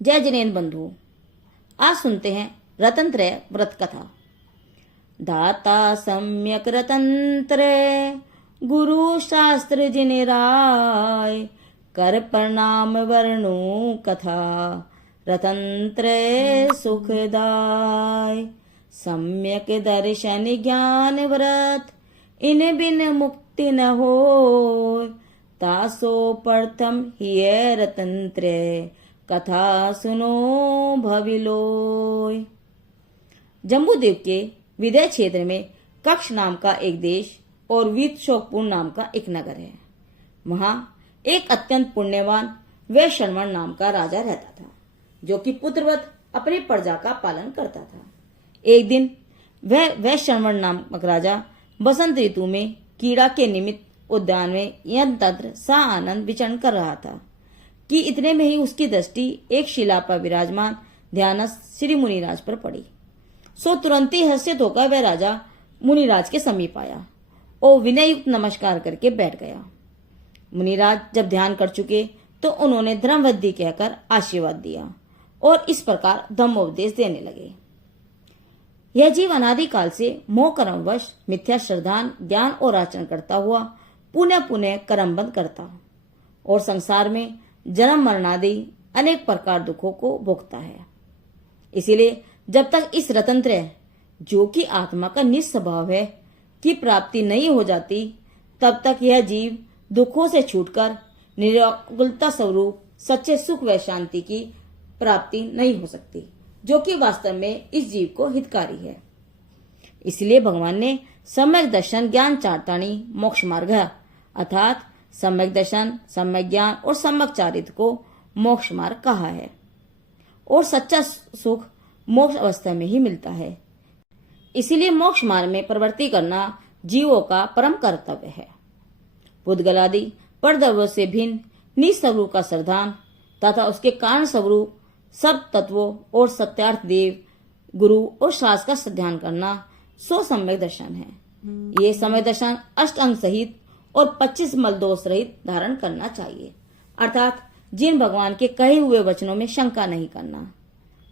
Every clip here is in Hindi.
जय जिनेन्द्र बंधु, आज सुनते हैं रतनत्रय व्रत कथा। दाता सम्यक रतनत्रय, गुरु शास्त्र जिने राय, कर प्रणाम वर्णु कथा, रतनत्रय सुखदाय। सम्यक दर्शन ज्ञान व्रत, इन बिन मुक्ति न होय, तासो प्रथम हिय रतनत्रय, कथा सुनो भविलोय। जम्बूद्वीप के विदय क्षेत्र में कक्ष नाम का एक देश और वीतशोकपुर नाम का एक नगर है। वहां एक अत्यंत पुण्यवान वैश्रवण नाम का राजा रहता था, जो कि पुत्रवत अपनी प्रजा का पालन करता था। एक दिन वह वैश्रवण नामक राजा बसंत ऋतु में कीड़ा के निमित्त उद्यान में यंत्र सा आनंद विचरण कर रहा था कि इतने में ही उसकी दृष्टि एक शिला पर विराजमान ध्यानस्थ श्री मुनिराज पर पड़ी। सो तुरंत ही हर्षित होकर वह राजा मुनिराज के समीप आया और विनय युक्त नमस्कार करके बैठ गया। मुनिराज जब ध्यान कर चुके तो उन्होंने धर्मवृद्धि कहकर आशीर्वाद दिया और इस प्रकार धम्मोपदेश देने लगे। यह जीव अनादिकाल से मोह कर्मवश मिथ्या श्रद्धान ज्ञान और आचरण करता हुआ पुनः पुनः कर्मबंध करता और संसार में जन्म मरणादि अनेक प्रकार दुखों को भोगता है। इसीलिए जब तक इस रतनत्रय, जो कि आत्मा का निस्वभाव है, की प्राप्ति नहीं हो जाती, तब तक यह जीव दुखों से छूटकर निराकुलता स्वरूप सच्चे सुख व शांति की प्राप्ति नहीं हो सकती, जो कि वास्तव में इस जीव को हितकारी है। इसलिए भगवान ने सम्यक दर्शन ज्ञान चारताणी मोक्ष मार्ग अर्थात सम्यक दर्शन, सम्यक ज्ञान और सम्यक चारित्र को मोक्ष मार्ग कहा है। और सच्चा सुख मोक्ष अवस्था में ही मिलता है। इसीलिए मोक्ष मार्ग में प्रवृत्ति करना जीवों का परम कर्तव्य है। पुद्गलादि परद्रव्यों से भिन्न निस्वरूप का श्रद्धान तथा उसके कारण स्वरूप सब तत्वों और सत्यार्थ देव, गुरु और शास्त्र का ध्यान करना सो सम्यक दर्शन है। ये सम्यक दर्शन अष्ट अंग सहित और 25 मल दोष रहित धारण करना चाहिए, अर्थात जिन भगवान के कहे हुए वचनों में शंका नहीं करना,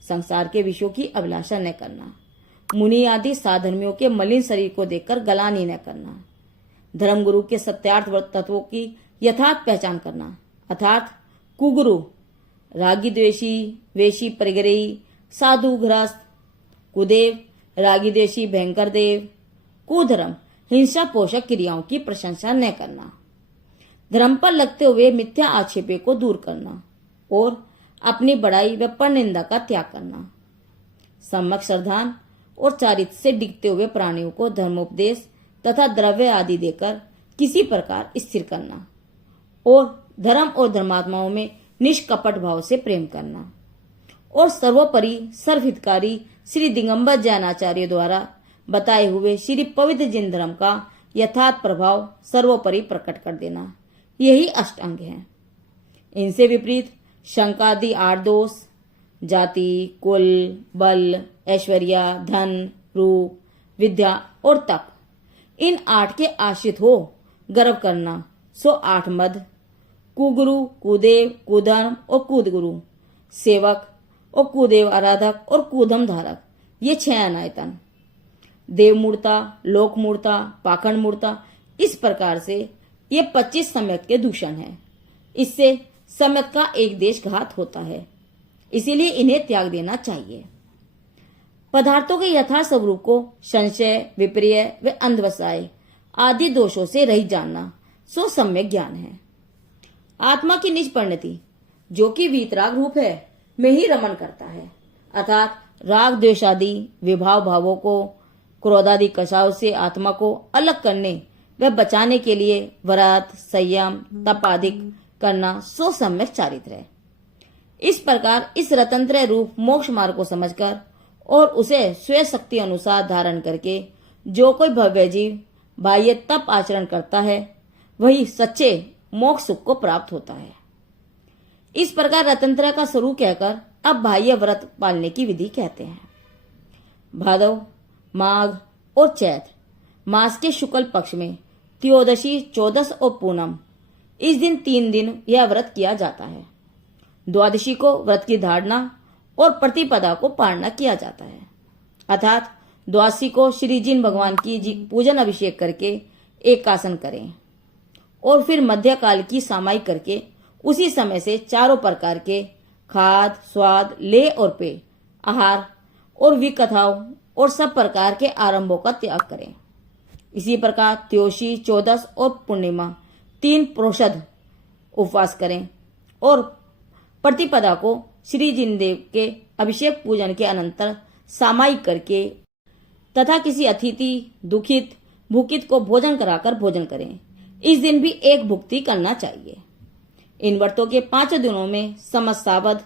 संसार के विषयों की अभिलाषा न करना, मुनि आदि साधर्मियों के मलिन शरीर को देखकर गलानी न करना, धर्म गुरु के सत्यार्थ तत्वों की यथार्थ पहचान करना, अर्थात कुगुरु, रागी द्वेषी, वेशी परिग्रही, साधु गृहस्थ, कुदेव, रागी द्वेषी भयंकर देव, कुधर्म हिंसा पोषक क्रियाओं की प्रशंसा न करना, धर्म पर लगते हुए मिथ्या आक्षेपों को दूर करना और अपनी बड़ाई व परनिंदा का त्याग करना, सम्यक श्रद्धान और चारित्र से डिगते हुए प्राणियों को धर्मोपदेश तथा द्रव्य आदि देकर किसी प्रकार स्थिर करना और धर्म और धर्मात्माओं में निष्कपट भाव से प्रेम करना और सर्वोपरि सर्वहितकारी श्री दिगंबर जैनाचार्य द्वारा बताए हुए श्री पवित्र जिन धर्म का यथार्थ प्रभाव सर्वोपरि प्रकट कर देना, यही अष्टांग हैं। इनसे विपरीत शंकादि 8 दोष, जाति, कुल, बल, ऐश्वर्य, धन, रूप, विद्या और तप, इन 8 के आश्रित हो गर्व करना, सो 8 मद, कुगुरु, कुदेव, कुधर्म और कुदगुरु, सेवक और कुदेव आराधक और कुधम धारक, ये 6 अनायतन, देवमूर्ता, लोकमूर्ता, पाखंड मूर्ता, इस प्रकार से ये 25 सम्यक के दूषण हैं। इससे सम्यक का एक देश घात होता है, इसीलिए इन्हें त्याग देना चाहिए। पदार्थों के यथार्थ स्वरूप को संशय, विपर्य व अंधवसाय आदि दोषों से रहित जानना सो सम्यक ज्ञान है। आत्मा की निज परिणति, जो कि वीतराग रूप है, में ही रमन करता है, अर्थात राग द्वेष आदि विभाव भावों को, क्रोधादि कषायों से आत्मा को अलग करने व बचाने के लिए व्रत, संयम, तप आदि करना सो सम्यक चारित्र है। इस प्रकार इस रतनत्रय रूप मोक्ष मार्ग को समझकर और उसे स्वयं शक्ति अनुसार धारण करके जो कोई भव्य जीव बाह्य तप आचरण करता है, वही सच्चे मोक्ष सुख को प्राप्त होता है। इस प्रकार रतनत्रय का स्वरूप कहकर अब बाह्य व्रत पालने की विधि कहते हैं। भादव, माघ और चैत्र मास के शुक्ल पक्ष में त्रयोदशी, चौदस और पूनम, इस दिन 3 दिन यह व्रत किया जाता है। द्वादशी को व्रत की धारणा और प्रतिपदा को पारणा किया जाता है, अर्थात द्वादशी को श्री जिन भगवान की पूजन अभिषेक करके एकासन करें और फिर मध्यकाल की सामाई करके उसी समय से चारों प्रकार के खाद, स्वाद, लेह और पेय, आहार और विकथाओं और सब प्रकार के आरंभों का त्याग करें। इसी प्रकार त्योशी, चौदस और पूर्णिमा 3 प्रोषद उपवास करें और प्रतिपदा को श्री जिनदेव के अभिषेक पूजन के अनंतर सामायिक करके तथा किसी अतिथि, दुखित, भूखित को भोजन कराकर भोजन करें। इस दिन भी एक भुक्ति करना चाहिए। इन व्रतों के 5 दिनों में समस्तावध,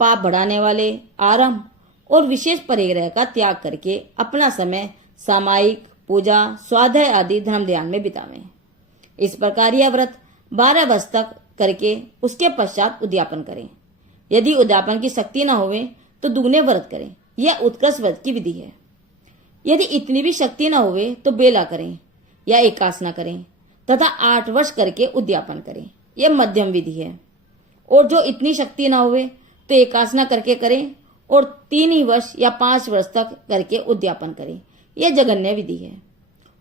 पाप बढ़ाने वाले, आरंभ और विशेष परिग्रह का त्याग करके अपना समय सामायिक, पूजा, स्वाध्याय आदि धर्म ध्यान में बितावें। इस प्रकार यह व्रत 12 वर्ष तक करके उसके पश्चात उद्यापन करें। यदि उद्यापन की शक्ति न होवे तो दुगने व्रत करें। यह उत्कृष्ट व्रत की विधि है। यदि इतनी भी शक्ति न होवे तो बेला करें या एकासना करें तथा 8 वर्ष करके उद्यापन करें। यह मध्यम विधि है। और जो इतनी शक्ति न होवे तो एकासना करके करें और 3 ही वर्ष या 5 वर्ष तक करके उद्यापन करें। यह जघन्य विधि है।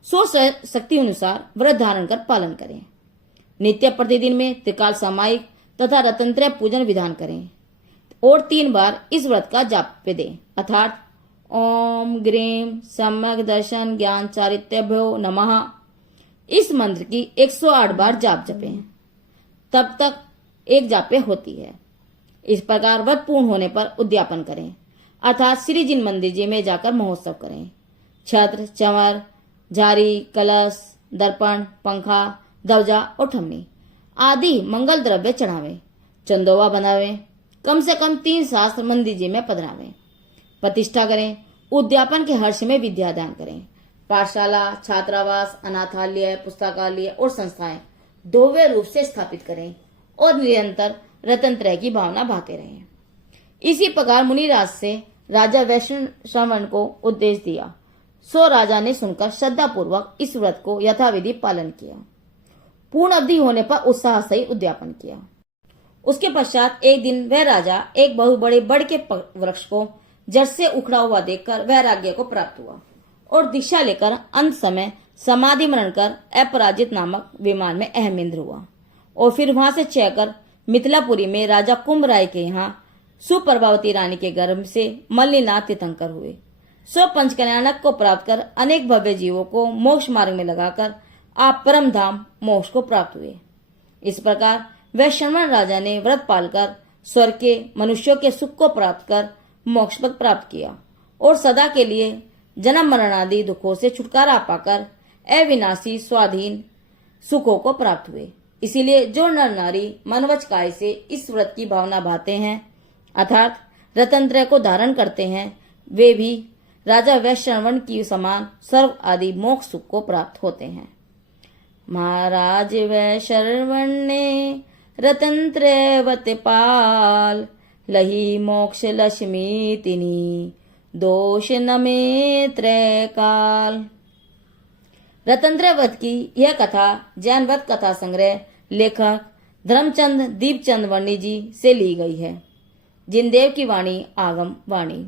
सो शक्ति अनुसार व्रत धारण कर पालन करें। नित्य प्रतिदिन में त्रिकाल सामायिक तथा रतंत्रय पूजन विधान करें और 3 बार इस व्रत का जाप दें, अर्थात ओम ग्रीम सम्यक दर्शन ज्ञान चारित्यभ्यो नमः। इस मंत्र की 108 बार जाप जपें, तब तक एक जापे होती है। इस प्रकार व्रत पूर्ण होने पर उद्यापन करें, अर्थात श्री जिन मंदिर जी में जाकर महोत्सव करें। छत्र, चंवर, झारी, कलश, दर्पण, पंखा, ध्वजा और ठम्मी आदि मंगल द्रव्य चढ़ावें। चंदोवा बनावें। कम से कम 3 शास्त्र मंदिर जी में पधरावें। प्रतिष्ठा करें। उद्यापन के हर्ष में विद्यादान करें। पाठशाला, छात्रावास, अनाथालय, पुस्तकालय और संस्थाएं दोवे रूप से स्थापित करें और निरंतर रतनत्रय की भावना भाते रहें। इसी प्रकार मुनिराज से राजा वैश्रवण को उपदेश दिया। सो राजा ने सुनकर श्रद्धा पूर्वक इस व्रत को यथाविधि पालन किया। पूर्ण अवधि होने पर उत्साह सहित उद्यापन किया। उसके पश्चात एक दिन वह राजा एक बहु बड़े बड़ के वृक्ष को जड़ से उखड़ा हुआ देखकर वैराग्य को प्राप्त हुआ और दीक्षा लेकर अंत समय समाधि मरण कर अपराजित नामक विमान में अहमेंद्र हुआ और फिर वहां से चलकर मिथिलापुरी में राजा कुंभ राय के यहाँ सुप्रभावती रानी के गर्भ से मल्लीनाथ तीर्थंकर हुए। सो पंचकल्याणक को प्राप्त कर अनेक भव्य जीवों को मोक्ष मार्ग में लगाकर आप परम धाम मोक्ष को प्राप्त हुए। इस प्रकार वैश्रवण राजा ने व्रत पालकर स्वर्ग के मनुष्यों के सुख को प्राप्त कर मोक्ष पद प्राप्त किया और सदा के लिए जन्म मरण आदि दुखों से छुटकारा पाकर अविनाशी स्वाधीन सुखों को प्राप्त हुए। इसीलिए जो नर नारी मनवच काय से इस व्रत की भावना भाते हैं, अर्थात रतनत्रय को धारण करते हैं, वे भी राजा वैश्रवण की समान सर्व आदि मोक्ष सुख को प्राप्त होते हैं। महाराज वैश्रवण ने रतनत्रयवत पाल, लही मोक्ष लक्ष्मी तिनी, दोष नमे त्रय काल। रतनत्रय व्रत की यह कथा जैन व्रत कथा संग्रह लेखक धर्मचंद दीपचंद वर्णी जी से ली गई है। जिनदेव की वाणी आगम वाणी।